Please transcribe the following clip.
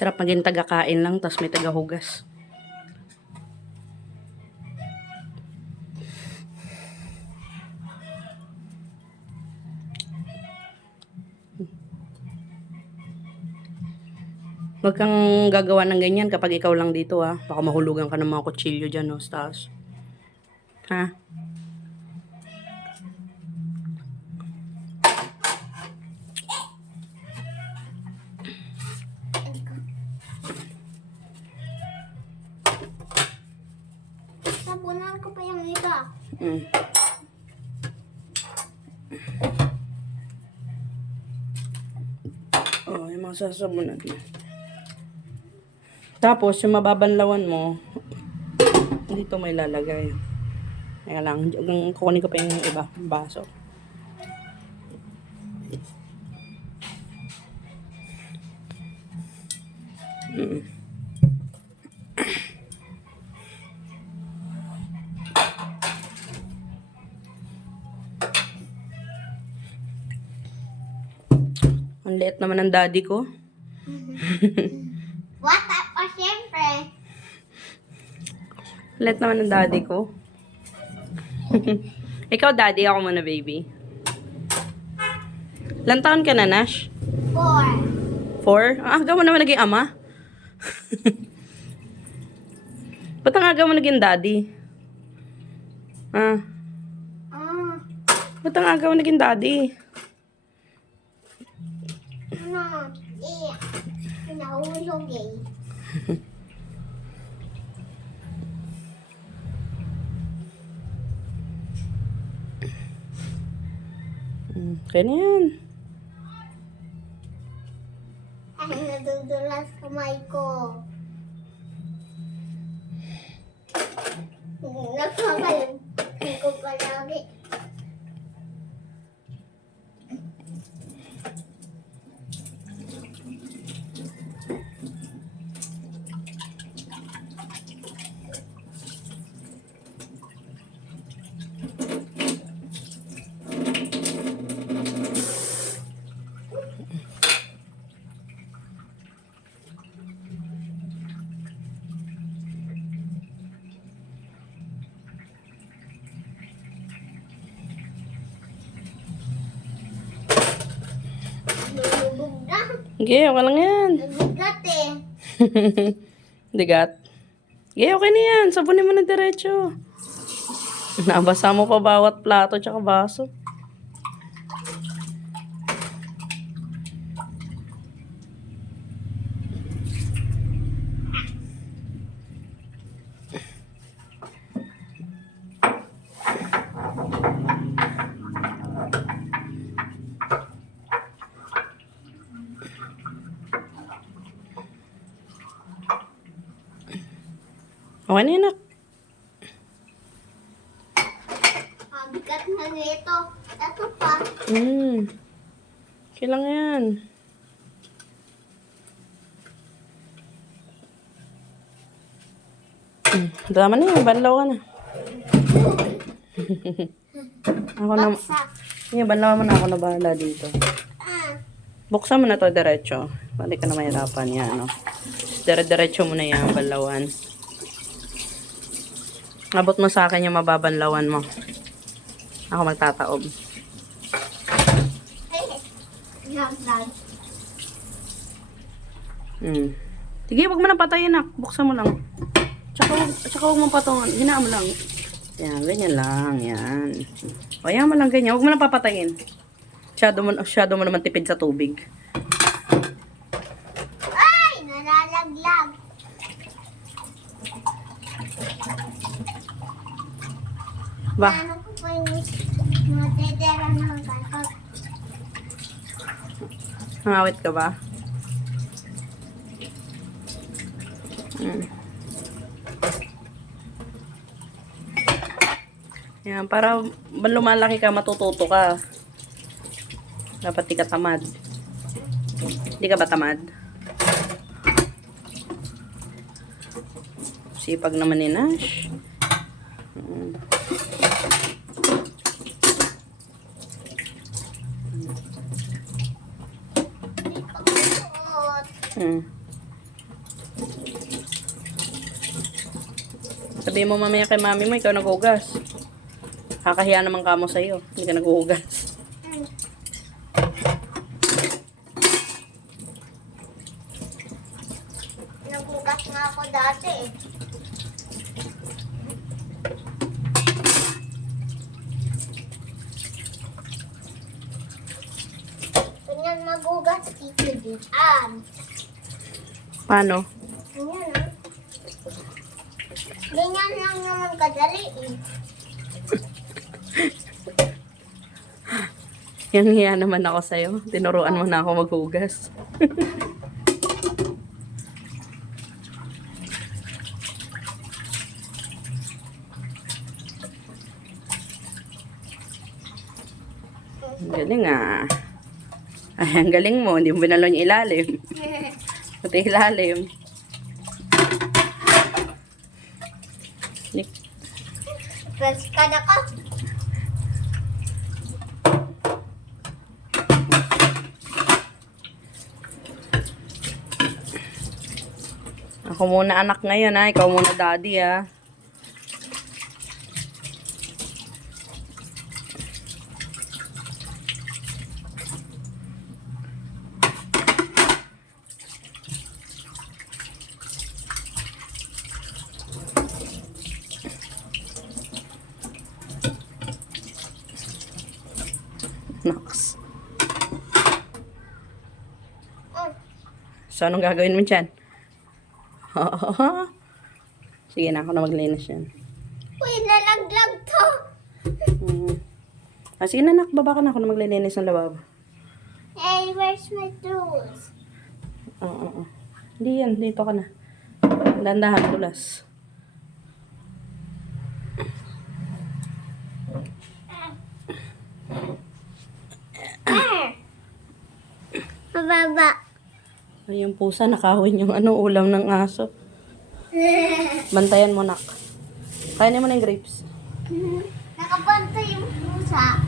Sarap maging taga-kain lang, tas may taga-hugas. Huwag kang gagawa ng ganyan kapag ikaw lang dito, ha. Baka mahulugan ka ng mga kutsilyo dyan, no, sa taas. Ha? Sabunan ko pa yung iba. Oh, yung mga sasabunan mo. Tapos, yung mababanlawan mo, dito may lalagay. Kaya lang, kukunin ko pa yung iba, baso. Ang liit naman ng daddy ko. What pa siyempre? Liit naman ng daddy ko. Ikaw daddy, ako muna baby. Ilang taon ka na, Nash? 4. 4? Ang aga mo naman naging ama? Ba't ang aga mo naging daddy? Ah, ba't ang aga mo naging daddy? Ano? Nahulog eh. Kaya na yan. Ay, nadudulas kamay ko. Nagkakalim ko palagi. Nalubog na. Okay, okay lang yan. Nagugat eh. Digat. Okay, okay na yan. Sabunin mo na diretso. Nabasa mo pa bawat plato tsaka baso. Okay na yan, nak. Bigat na nito. Ito pa. Okay lang yan. Tama na yan. Banlaw ka na. Ako na. Baksak. Yan, banlaw mo na. Ako na bahala dito. Buksan mo na to diretso. Hindi ka na mahirapan yan, no? Dire-diretso mo na yan, banlawan. Abot mo sa akin yung mababanlawan mo. Ako magtataob. Sige, wag mo nang patayin, nak. Buksan mo lang. Tsaka wag mo patungan. Hinaan mo lang. Yan, ganyan lang. Yan. O, yan mo lang ganyan. Wag mo nang papatayin. Shadow mo naman tipid sa tubig. Ay! Nalalaglag. Ba? Ano ko pa yung matitira ng kapag Nangawit ka ba? Yan, para lumalaki ka, matututo ka. Dapat di ka tamad. Di ka ba tamad? Sipag naman ni Nash. Sabihin mo mamaya kay mami mo, ikaw naghugas. Kakahiya naman kamo sa'yo. Hindi ka naghuhugas. Nagugas nga ako dati eh. Ganyan magugas, Tito Dian. Paano? Ganyan ah. Ganyan lang naman kadali eh. Yang hiya naman ako sa'yo. Tinuruan mo na ako maghugas. Ang galing ah. Ay, ang galing mo. Hindi mo binalo yung ilalim. Pati ilalim. Press ka na ka. Ako muna anak ngayon ha. Ikaw muna daddy ha. Naks. So, anong gagawin mo dyan? Sige na, ako na maglinis yan. Uy, nalaglag to. Sige na, nak. Baba ka na. Ako na maglilinis ng lababo. Hey, where's my tools? Oo. Hindi yan. Dito ka na. Dandahan, tulas. Pababa. Ay, yung pusa, nakahawin yung ulam ng aso. Bantayan mo, nak. Kainin mo na yung grapes. Nakapantay yung pusa.